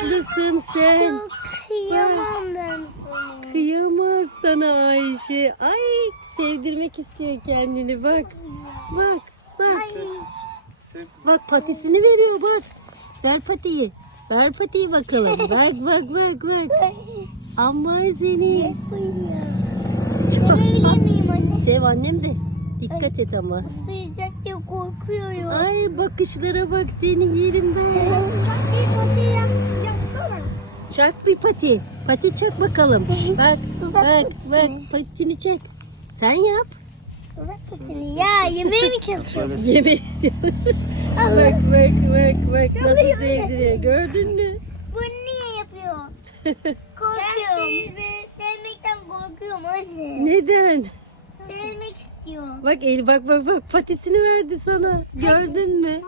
tatlısın sen. Kıyamam ben sana. Kıyamaz sana Ayşe. Ay sevdirmek istiyor kendini bak. Bak bak. Bak patisini veriyor bak. Ver patiyi. Ver patiyi bakalım. Bak bak bak bak. Amma seni. Çok yemeyeyim anne. Sev annem de. Dikkat et ama. Isıracak diye korkuyorum. Ay bakışlara bak seni yerim ben. Çok bir koku yap, yapsana. Çak bir pati. Pati çak bakalım. Bak bak patisini. bak patini çek. Sen yap. Uzak seni. Ya yemeğe mi çalışıyorsun? Yeme. bak bak bak bak nasıl sevdiriyor gördün mü? Bu niye yapıyor? Korkuyorum. Ben sevmekten korkuyorum anne. Neden? Sevmek istiyorum. Bak el bak bak bak patisini verdi sana. Gördün mü?